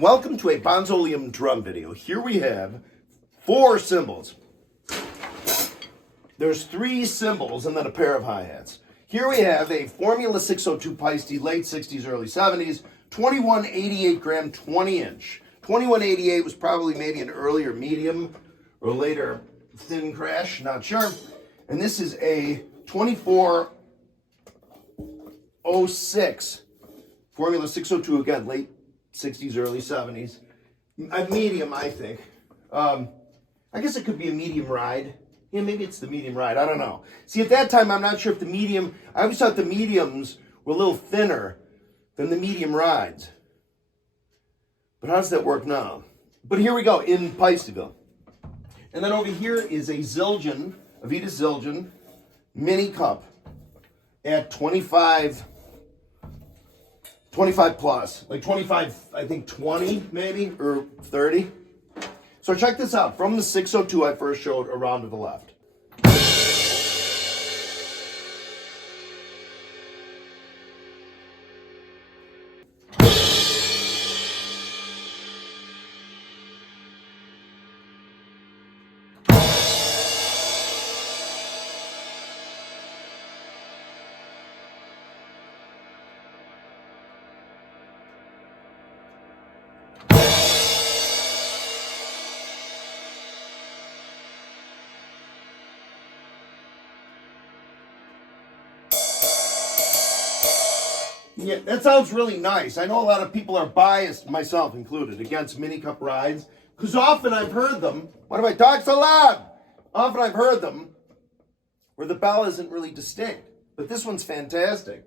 Welcome to a Bonzolium drum video. Here we have 4 cymbals. There's 3 cymbals and then a pair of hi-hats. Here we have a Formula 602 Paiste, late 60s, early 70s, 2188 gram, 20 inch. 2188 was probably maybe an earlier medium or later thin crash, not sure. And this is a 2406 Formula 602, again, late 60s, early 70s. A medium, I think. I guess it could be a medium ride. Yeah, maybe it's the medium ride. I don't know. See, at that time, I'm not sure if the medium... I always thought the mediums were a little thinner than the medium rides. But how does that work now? But here we go, in Paisteville. And then over here is a Zildjian, a Zildjian mini cup at 25 plus, like 25, I think 20 maybe, or 30. So check this out. From the 602 I first showed around to the left. Yeah, that sounds really nice. I know a lot of people are biased, myself included, against mini cup rides, because often I've heard them, why do I talk so loud? Often I've heard them where the bell isn't really distinct, but this one's fantastic.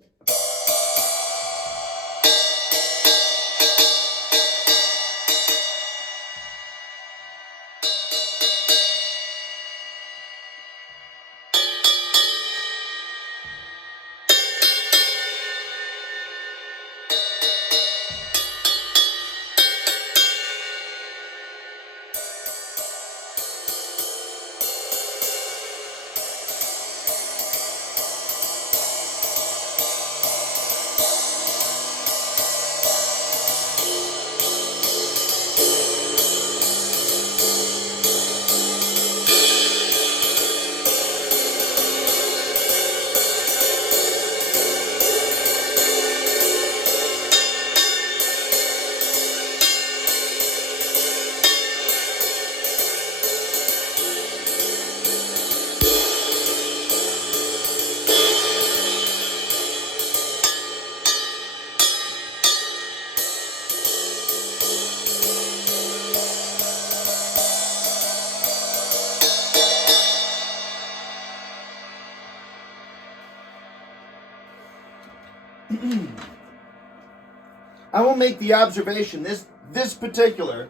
I will make the observation, this particular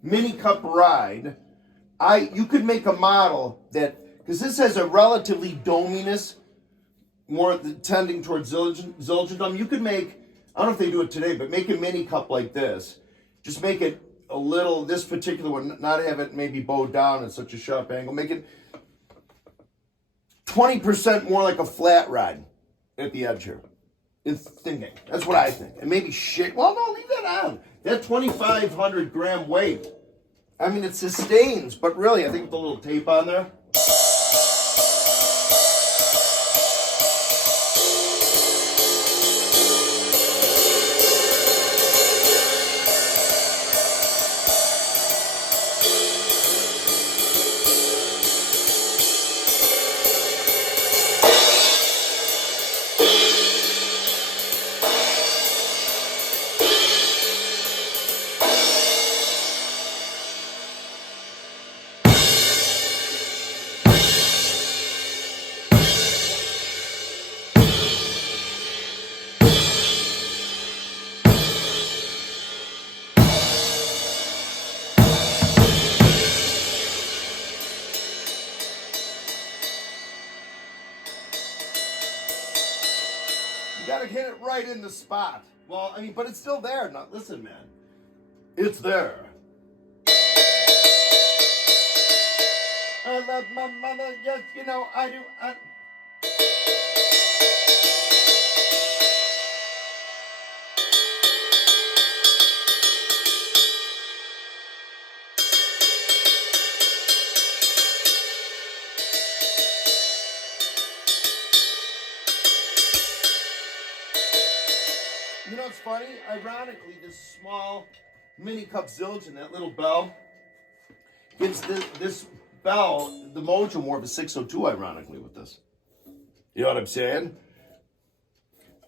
mini cup ride, you could make a model that, because this has a relatively dominess, more tending towards Zildjian. You could make, I don't know if they do it today, but make a mini cup like this. Just make it a little, this particular one, not have it maybe bowed down at such a sharp angle. Make it 20% more like a flat ride at the edge here. It's thinking. That's what I think. And maybe well, no, leave that on. That 2,500 gram weight, I mean, it sustains, but really, I think with a little tape on there. You gotta hit it right in the spot. Well, I mean, but it's still there. Now, listen, man. It's there. I love my mother, yes, you know, I do. funny? Ironically, this small mini cup Zildjian, that little bell, gives this bell the mojo more of a 602, ironically, with this. You know what I'm saying?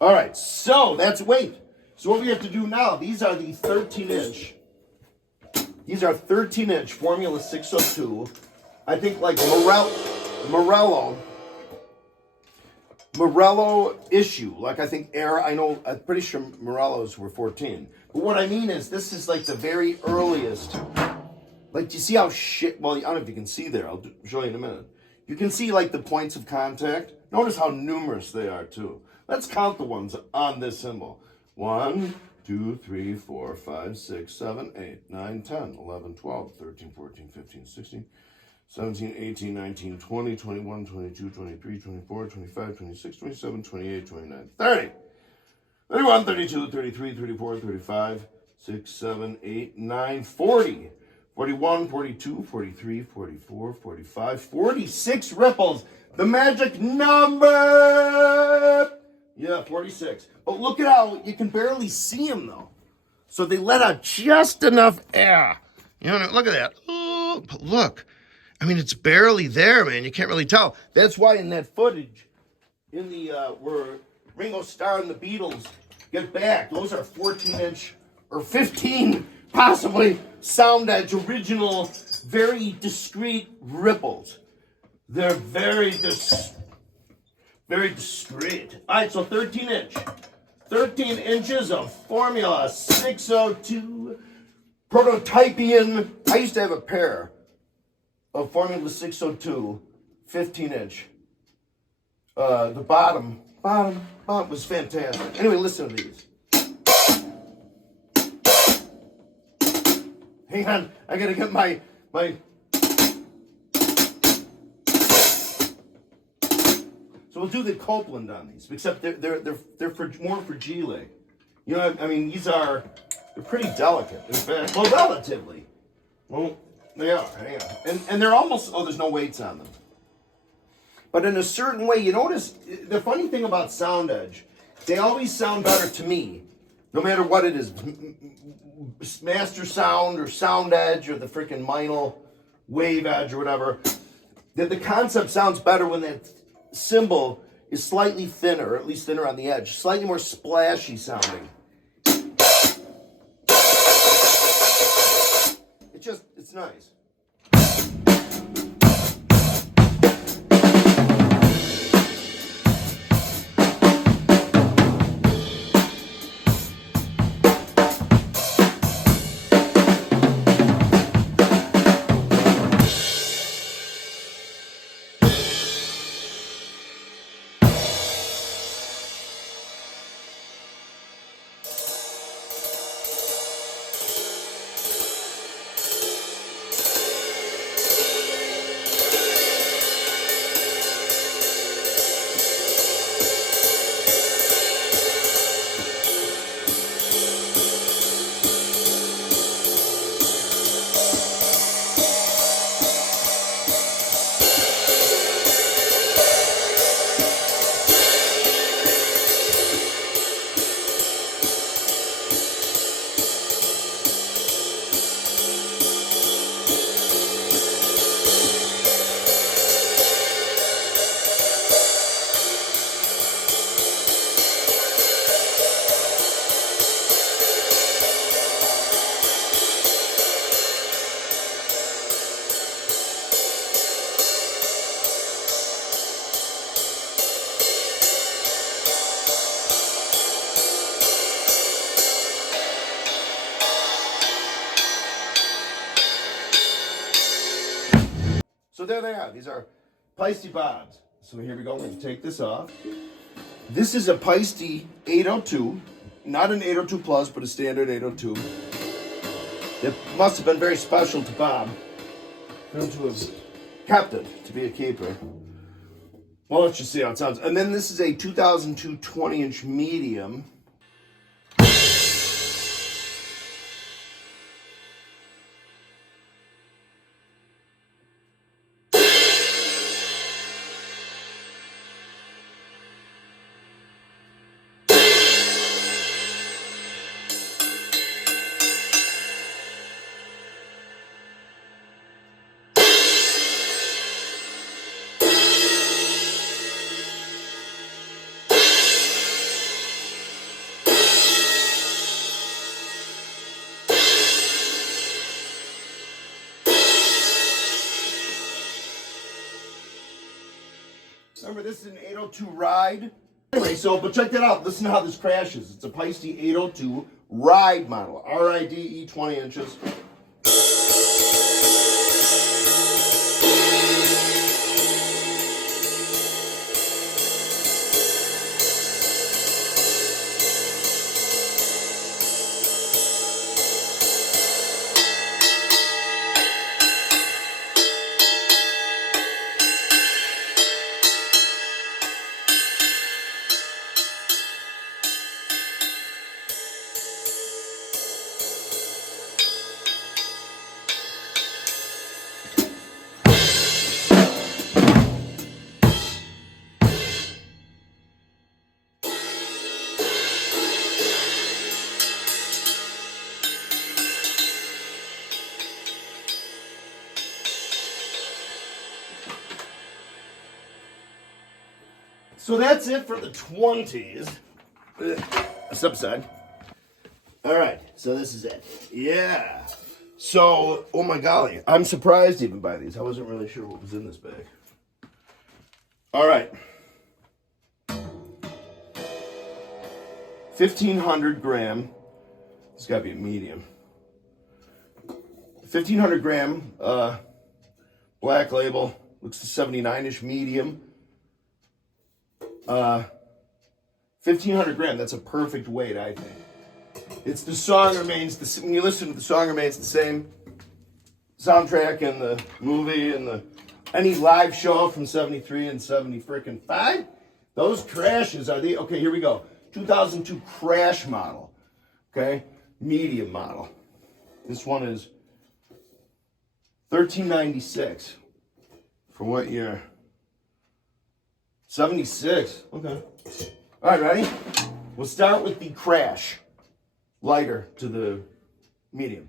All right, so that's weight. So what we have to do now, these are the 13-inch. These are 13-inch Formula 602. I think like Morello issue. Like I think I'm pretty sure Morellos were 14. But what I mean is this is like the very earliest. Like, do you see how well, I don't know if you can see there. I'll show you in a minute. You can see like the points of contact. Notice how numerous they are too. Let's count the ones on this cymbal. 1, 2, 3, 4, 5, 6, 7, 8, 9, 10, 11, 12, 13, 14, 15, 16, 17, 18, 19, 20, 21, 22, 23, 24, 25, 26, 27, 28, 29, 30, 31, 32, 33, 34, 35, 6, 7, 8, 9, 40, 41, 42, 43, 44, 45, 46 ripples. The magic number! Yeah, 46. But look at how you can barely see them, though. So they let out just enough air. You know, look at that. Oh, but look. I mean, it's barely there, man. You can't really tell. That's why in that footage, in the where Ringo Starr and the Beatles get back, those are 14-inch or 15, possibly, Sound Edge original, very discreet ripples. They're very discreet. All right, so 13-inch. 13 inches of Formula 602 prototypian. I used to have a pair of Formula 602 15-inch. The bottom was fantastic. Anyway, listen to these. Hang on, I gotta get my. So we'll do the Copeland on these, except they're more for G-leg. You know, I mean, they're pretty delicate, in fact. Well, relatively. Well, they are, yeah. And they're almost, there's no weights on them. But in a certain way, you notice, the funny thing about Sound Edge, they always sound better to me, no matter what it is. Master Sound or Sound Edge or the freaking Meinl Wave Edge or whatever. The concept sounds better when that cymbal is slightly thinner, or at least thinner on the edge, slightly more splashy sounding. It's nice. So there they are. These are Paiste Bobs. So here we go. We're going to take this off. This is a Paiste 802. Not an 802 Plus, but a standard 802. It must have been very special to Bob for him to have kept it, to be a keeper. Well, let's just see how it sounds. And then this is a 2002 20-inch medium. Remember, this is an 802 ride. Anyway, but check that out. Listen to how this crashes. It's a Paiste 802 ride model. RIDE, 20 inches. So that's it for the 20s. Step aside. All right, so this is it. Yeah. So, oh my golly, I'm surprised even by these. I wasn't really sure what was in this bag. All right. 1,500 gram. It's got to be a medium. 1,500 gram black label. Looks a 79-ish medium. 1,500 gram. That's a perfect weight, I think. It's the song remains the when you listen to the song remains the same. Soundtrack and the movie and the any live show from 73 and 75. Those crashes are the okay. Here we go. 2002 crash model. Okay, medium model. This one is 1396. For what year? 76. Okay. All right, ready? We'll start with the crash. Lighter to the medium.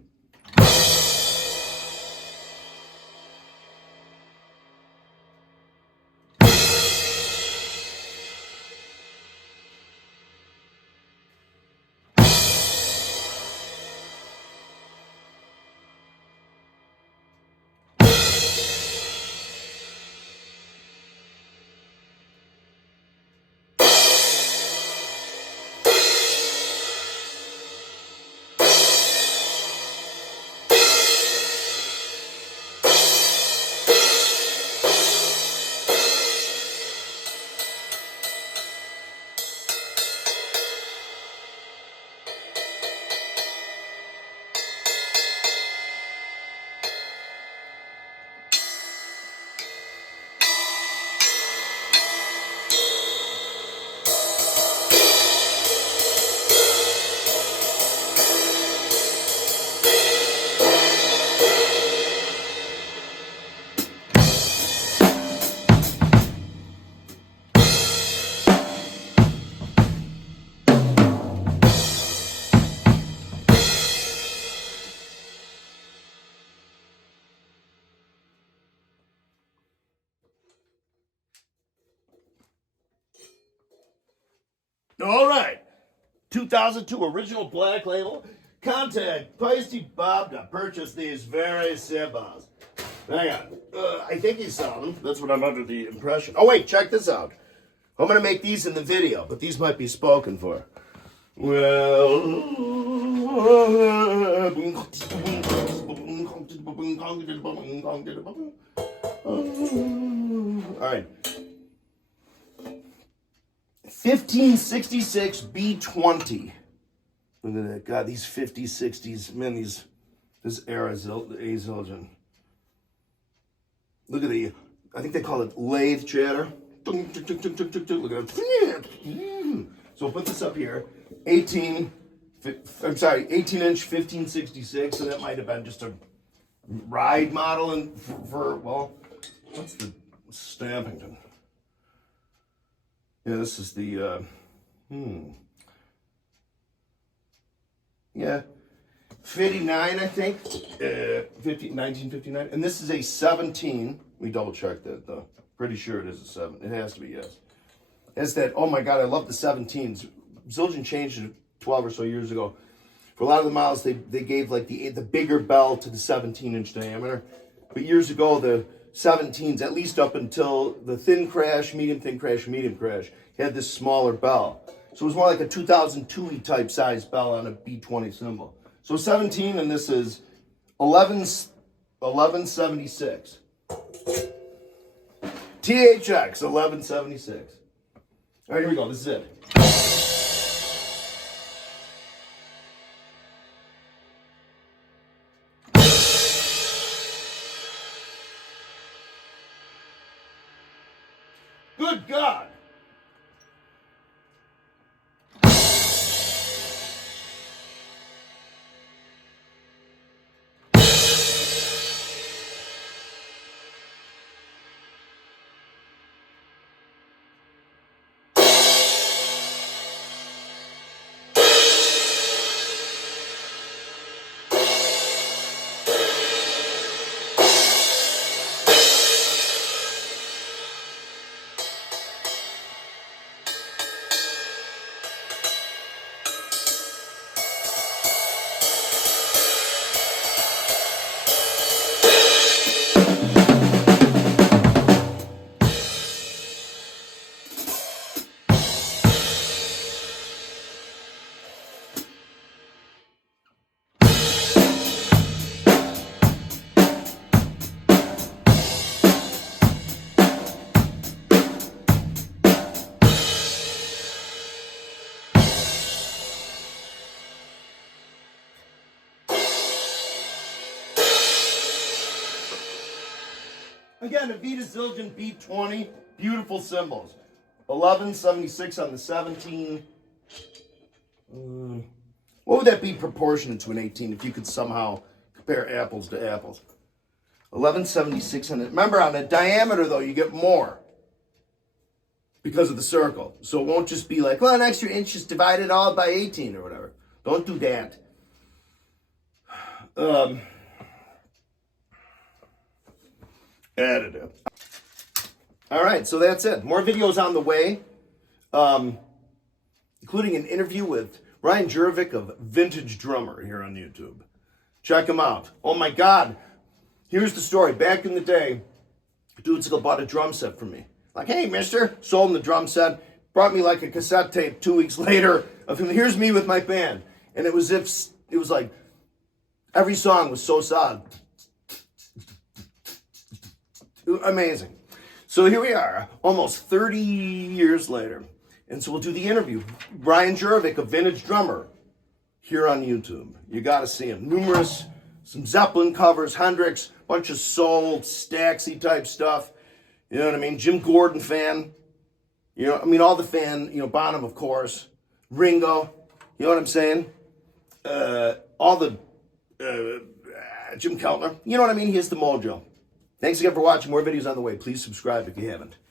All right. 2002 original black label. Contact Paiste Bob to purchase these very cymbals. Hang on. I think he's selling them. That's what I'm under the impression. Oh, wait. Check this out. I'm going to make these in the video, but these might be spoken for. Well. All right. 1566 B20. Look at that. God, these 50s, 60s, man, this era, A Zildjian. Look at the, I think they call it lathe chatter. Look at it. So we'll put this up here. 18 inch 1566. So that might have been just a ride model and for well, what's the Stampington? Yeah, this is the, yeah, 59, I think, 1959. And this is a 17. We double checked that, though. Pretty sure it is a 7. It has to be, yes. It's that, oh my God, I love the 17s. Zildjian changed it 12 or so years ago. For a lot of the models, they gave like the bigger bell to the 17-inch diameter. But years ago, the 17s, at least up until the thin crash, medium thin crash, medium crash, had this smaller bell. So it was more like a 2002 type size bell on a B20 cymbal. So 17, and this is 1176. THX 1176. All right, here we go. This is it. Good God. Again, a Zildjian B20, beautiful cymbals. 1176 on the 17. What would that be proportionate to an 18 if you could somehow compare apples to apples? 1176 on it. Remember, on a diameter, though, you get more because of the circle. So it won't just be like, well, an extra inch is divided all by 18 or whatever. Don't do that. Additive. All right, so that's it. More videos on the way, including an interview with Ryan Jurevich of Vintage Drummer here on YouTube. Check him out. Oh my God. Here's the story. Back in the day, a dude bought a drum set from me. Like, hey, mister. Sold him the drum set. Brought me like a cassette tape 2 weeks later of him. Here's me with my band. And it was like every song was so sad. Amazing. So here we are, almost 30 years later. And so we'll do the interview. Ryan Jurevich of Vintage Drummer here on YouTube. You got to see him. Some Zeppelin covers, Hendrix, bunch of soul, Staxy type stuff. You know what I mean? Jim Gordon fan. You know, I mean, all the fan, you know, Bonham, of course. Ringo. You know what I'm saying? All the Jim Keltner. You know what I mean? He has the mojo. Thanks again for watching. More videos on the way. Please subscribe if you haven't.